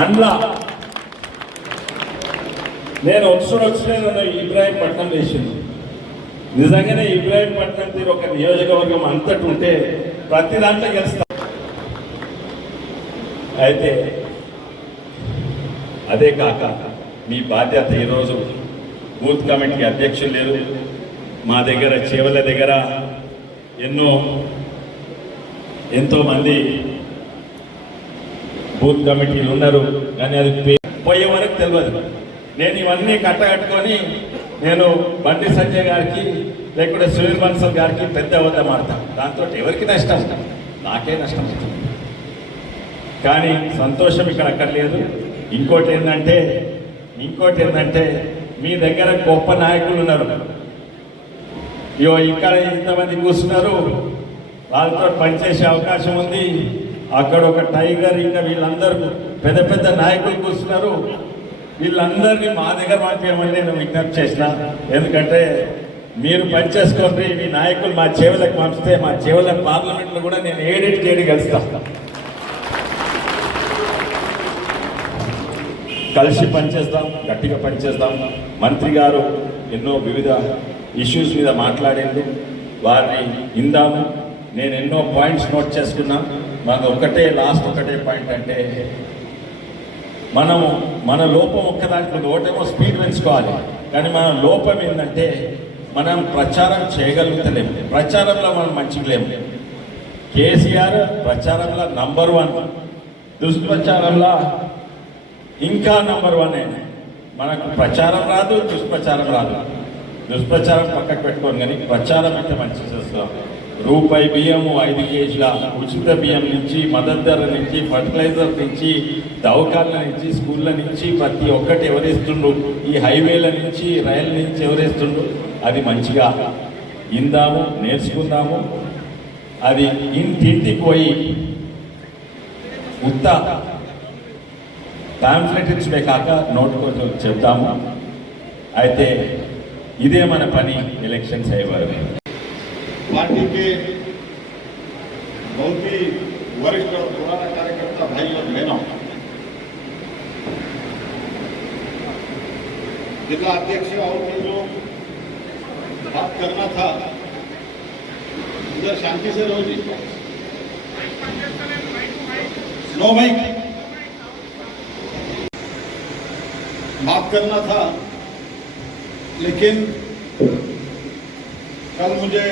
అండ్లా నేను వచ్చిన ఇబ్రాహీంపట్నం చేసింది. నిజంగానే ఇబ్రాహీంపట్నం తీరు ఒక నియోజకవర్గం అంతటి ఉంటే ప్రతి దాంట్లో గెలుస్తా. అయితే అదే కాక మీ బాధ్యత ఈరోజు బూత్ కమిటీ అధ్యక్షులు లేరు మా దగ్గర. చేవల దగ్గర ఎంతోమంది బూత్ కమిటీలు ఉన్నారు, కానీ అది పోయే వరకు తెలియదు. నేను ఇవన్నీ కట్టగట్టుకొని నేను బండి సంజయ్ గారికి లేకుంటే సునీల్ బన్సల్ గారికి పెద్ద అబద్ధం ఆడతాను. దాంతో ఎవరికి నష్టం? నాకే నష్టం. కానీ సంతోషం ఇక్కడ అక్కర్లేదు. ఇంకోటి ఏంటంటే మీ దగ్గర గొప్ప నాయకులు ఉన్నారు. ఇక్కడ ఇంతమంది కూర్చున్నారు, వాళ్ళతో పనిచేసే అవకాశం ఉంది. అక్కడ ఒక టైగర్, ఇంకా వీళ్ళందరూ పెద్ద పెద్ద నాయకులు కూర్చున్నారు. వీళ్ళందరినీ మా దగ్గర పంపించమని నేను విజ్ఞప్తి చేసిన. ఎందుకంటే మీరు పనిచేసుకోండి, మీ నాయకులు మా చేవలకు పంపిస్తే మా చేవల పార్లమెంట్లో కూడా నేను ఏడేటికి కలుస్తాను. కలిసి పనిచేస్తాం, గట్టిగా పనిచేస్తాం. మంత్రి గారు ఎన్నో వివిధ ఇష్యూస్ మీద మాట్లాడింది, వారిని ఇందాము. నేను ఎన్నో పాయింట్స్ నోట్ చేసుకున్నాం. మాకు లాస్ట్ ఒకటే పాయింట్ అంటే మన లోపం ఒక్కదాంట్లో ఒకటేమో స్పీడ్ పెంచుకోవాలి. కానీ మన లోపం ఏంటంటే మనం ప్రచారం చేయగలుగుతలేము. ప్రచారంలో మనం మంచిగా లేము. కేసీఆర్ ప్రచారంలో నంబర్ 1, దుష్ప్రచారంలో ఇంకా నంబర్ 1. మనకు ప్రచారం రాదు, దుష్ప్రచారం రాదు. దుష్ప్రచారం పక్కకు పెట్టుకోను, కానీ ప్రచారం అయితే మంచి చేస్తాం. రూపాయి బియ్యము 5 కేజీల ఉచిత బియ్యం నుంచి, మద్దతు ధర నుంచి, ఫర్టిలైజర్ నుంచి, దవాఖాన్ల నుంచి, స్కూళ్ళ నుంచి ప్రతి ఒక్కటి ఎవరేస్తుండ్రు, ఈ హైవేల నుంచి, రైలు నుంచి ఎవరేస్తుండ్రు, అది మంచిగా ఇందాము, నేర్చుకుందాము. అది ఇంటింటికి పోయి ఉత్త పాంఫ్లెట్ ఇచ్చే కాక నోటుకోసం చెప్తాము. అయితే ఇదే మన పని ఎలక్షన్స్ అయ్యేవారు. पार्टी के बहुत ही वरिष्ठ और पुराना कार्यकर्ता भाई और बहनों, जिला अध्यक्ष और भी लोग बात करना था, उधर शांति से रहो जी, नो भाई, बात करना था। लेकिन कल मुझे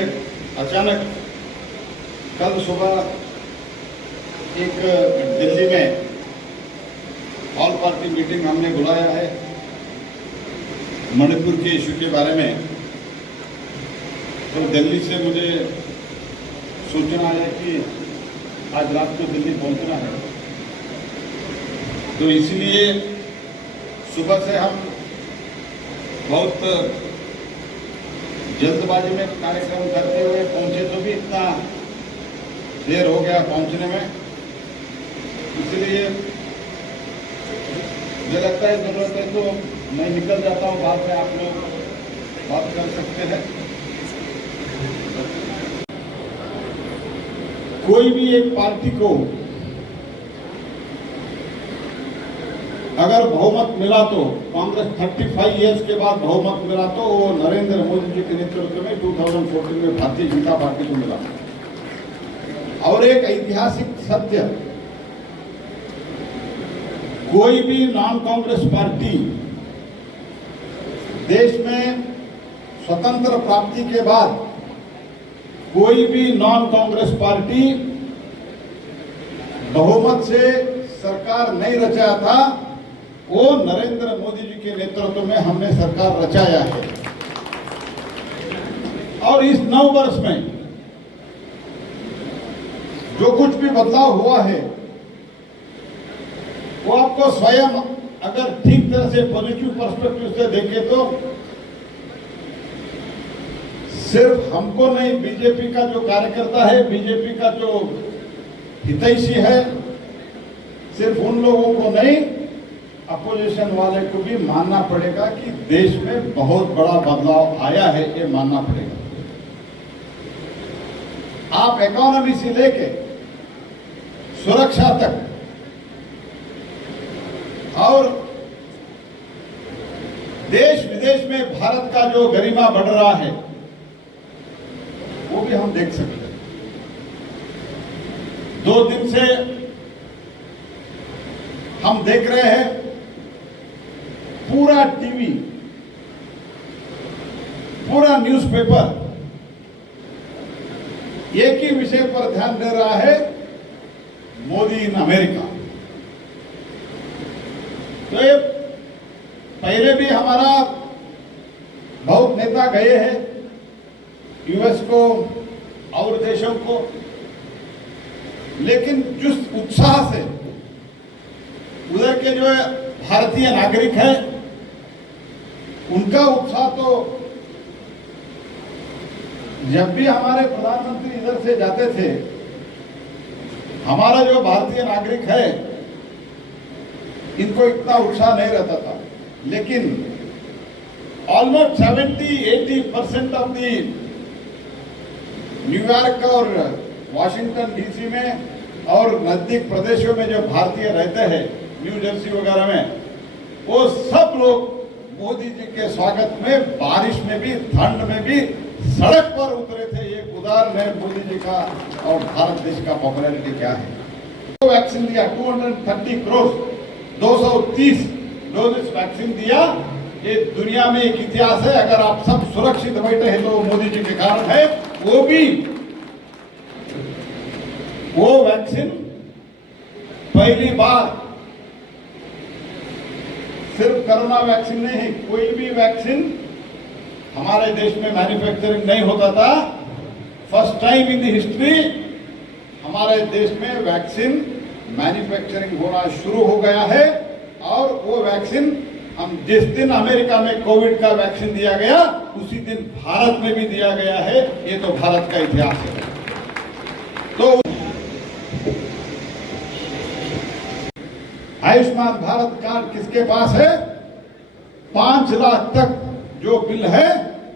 अचानक कल सुबह एक दिल्ली में ऑल पार्टी मीटिंग हमने बुलाया है मणिपुर के इशू के बारे में। तो दिल्ली से मुझे सूचना है कि आज रात को दिल्ली पहुंचना है। तो इसलिए सुबह से हम बहुत जल्दबाजी में कार्यक्रम करते हुए पहुंचे, तो भी इतना देर हो गया पहुंचने में। इसलिए मुझे लगता है जरूरत है तो मैं निकल जाता हूं, बाद में आप लोग बात कर सकते हैं। कोई भी एक पार्टी को अगर बहुमत मिला तो, कांग्रेस 35 इयर्स के बाद बहुमत मिला तो वो नरेंद्र मोदी जी के नेतृत्व में 2014 में भारतीय जनता पार्टी को मिला। और एक ऐतिहासिक सत्य, कोई भी नॉन कांग्रेस पार्टी देश में स्वतंत्र प्राप्ति के बाद कोई भी नॉन कांग्रेस पार्टी बहुमत से सरकार नहीं रचाया था। वो नरेंद्र मोदी जी के नेतृत्व में हमने सरकार रचाया है। और इस 9 वर्ष में जो कुछ भी बदलाव हुआ है वो आपको स्वयं अगर ठीक तरह से पॉजिटिव पर्सपेक्टिव से देखें तो सिर्फ हमको नहीं, बीजेपी का जो कार्यकर्ता है, बीजेपी का जो हितैषी है, सिर्फ उन लोगों को नहीं, अपोजिशन वाले को भी मानना पड़ेगा कि देश में बहुत बड़ा बदलाव आया है, ये मानना पड़ेगा। आप इकोनॉमी से लेके सुरक्षा तक और देश विदेश में भारत का जो गरिमा बढ़ रहा है वो भी हम देख सकते हैं। 2 दिन से हम देख रहे हैं पूरा टीवी, पूरा न्यूज़पेपर एक ही विषय पर ध्यान दे रहा है, मोदी इन अमेरिका। तो ये पहले भी हमारा बहुत नेता गए हैं यूएस को और देशों को, लेकिन जिस उत्साह से उधर के जो भारतीय नागरिक हैं उनका उत्साह, तो जब भी हमारे प्रधानमंत्री इधर से जाते थे, हमारा जो भारतीय नागरिक है इनको इतना उत्साह नहीं रहता था, लेकिन ऑलमोस्ट 70-80% ऑफ दी न्यूयॉर्क और वॉशिंगटन डीसी में और नजदीक प्रदेशों में जो भारतीय रहते हैं, न्यू जर्सी वगैरह में, वो सब लोग मोदी जी के स्वागत में बारिश में भी, ठंड में भी सड़क पर उतरे थे। एक उदाहरण है मोदी जी का और भारत देश का पॉपुलैरिटी क्या है। तो वैक्सीन दिया 230 करोड़, 230 डोजेस वैक्सीन दिया। ये दुनिया में एक इतिहास है। अगर आप सब सुरक्षित बैठे हैं तो मोदी जी के कारण है। वो भी वो वैक्सीन पहली बार, सिर्फ कोरोना वैक्सीन नहीं है, कोई भी वैक्सीन हमारे देश में मैन्युफैक्चरिंग नहीं होता था। First time in the history हमारे देश में वैक्सीन मैन्युफैक्चरिंग होना शुरू हो गया है। और वो वैक्सीन हम जिस दिन अमेरिका में कोविड का वैक्सीन दिया गया, उसी दिन भारत में भी दिया गया है। ये तो भारत का इतिहास है। तो आयुष्मान भारत कार्ड किसके पास है? 5 लाख तक जो बिल है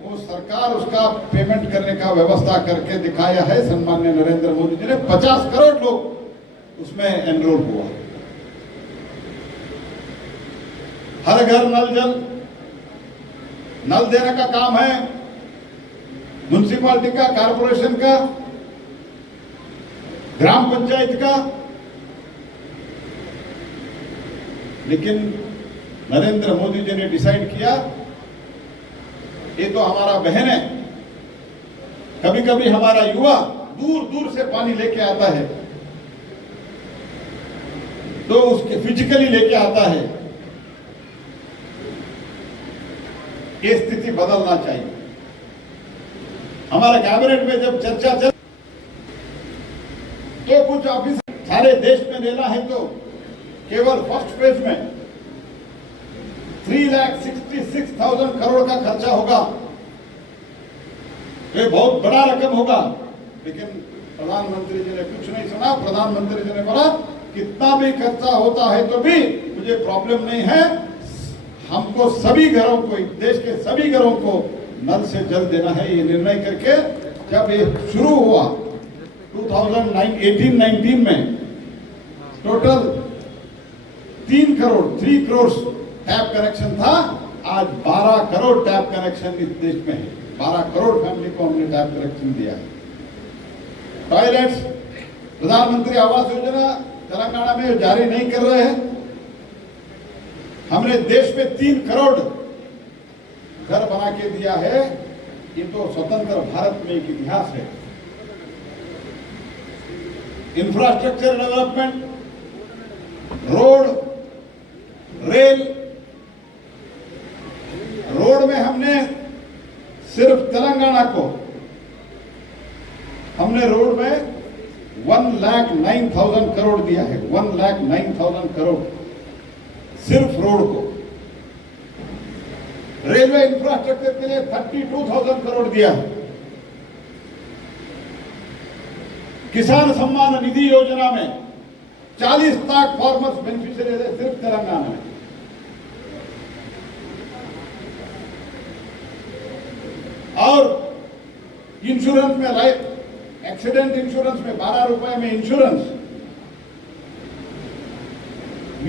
वो सरकार उसका पेमेंट करने का व्यवस्था करके दिखाया है। सम्माननीय नरेंद्र मोदी जी ने 50 करोड़ लोग उसमें एनरोल हुआ। हर घर नल जल, नल देने का काम है म्युनिसिपालिटी का, कारपोरेशन का, ग्राम पंचायत का। लेकिन नरेंद्र मोदी जी ने डिसाइड किया, ये तो हमारा बहन है। कभी कभी हमारा युवा दूर दूर से पानी लेके आता है, तो उसके फिजिकली लेके आता है। ये स्थिति बदलना चाहिए। हमारा कैबिनेट में जब चर्चा चल, तो कुछ ऑफिस सारे देश में लेना है तो केवल फर्स्ट फेज में 3,66,000 करोड़ का खर्चा होगा। ये बहुत बड़ा रकम होगा। लेकिन प्रधानमंत्री जी ने कुछ नहीं सुना। प्रधानमंत्री जी ने बोला कितना भी खर्चा होता है तो भी मुझे प्रॉब्लम नहीं है, हमको सभी घरों को, देश के सभी घरों को नल से जल देना है। ये निर्णय करके जब ये शुरू हुआ 2018-19 में टोटल 3 करोड़ टैप कनेक्शन था। आज 12 करोड़ टैप कनेक्शन इस देश में है। 12 करोड़ फैमिली को हमने टैप कनेक्शन दिया है। टॉयलेट्स, प्रधानमंत्री आवास योजना तेलंगाना में जारी नहीं कर रहे हैं। हमने देश में 3 करोड़ घर बना के दिया है। ये तो स्वतंत्र भारत में एक इतिहास है। Infrastructure development, road, rail, road में हमने सिर्फ तेलंगाना को हमने रोड में 1,09,000 करोड़ दिया है। 1,09,000 करोड़ सिर्फ रोड को। रेलवे इंफ्रास्ट्रक्चर के लिए 32,000 करोड़ दिया है। किसान सम्मान निधि योजना में 40 लाख फार्मर्स बेनिफिशियरी है सिर्फ तेलंगाना में। और इंश्योरेंस में, लाइफ एक्सीडेंट इंश्योरेंस में 12 रुपए में इंश्योरेंस,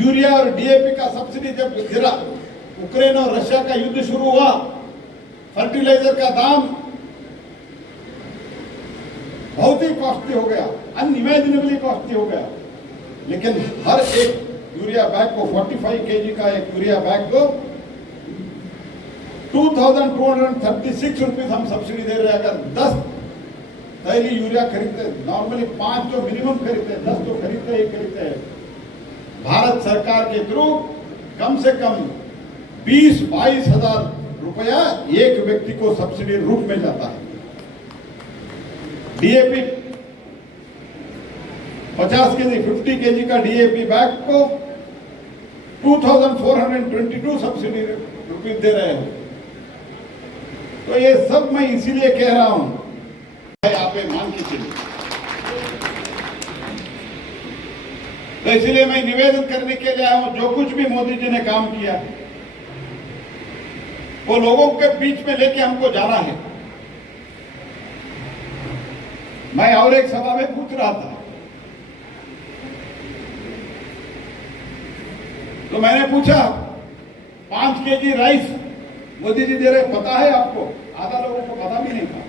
यूरिया और डीएपी का सब्सिडी जब गिरा, यूक्रेन और रशिया का युद्ध शुरू हुआ, फर्टिलाइजर का दाम बहुत ही कॉस्टली हो गया, अनइमेजिनेबली कॉस्टली हो गया। लेकिन हर एक यूरिया बैग को 45 केजी का एक यूरिया बैग को 2236 रुपीज हम सब्सिडी दे रहे हैं। अगर 10 थैली यूरिया खरीदते, नॉर्मली 5 जो मिनिमम खरीदते, 10 तो खरीदते हैं। भारत सरकार के थ्रू कम से कम 20-22 हजार रुपया एक व्यक्ति को सब्सिडी रूप में जाता है। डीएपी 50 केजी 50 केजी का डीएपी बैग को 2422 सब्सिडी रुपीज दे रहे हैं। तो ये सब मैं इसीलिए कह रहा हूं, आप मान के चलिए। तो इसीलिए मैं निवेदन करने के लिए आया हूं, जो कुछ भी मोदी जी ने काम किया वो लोगों के बीच में लेके हमको जाना है। मैं और एक सभा में पूछ रहा था, तो मैंने पूछा 5 केजी राइस मोदी जी दे रहे, पता है आपको? आधा लोगों को पता भी नहीं था।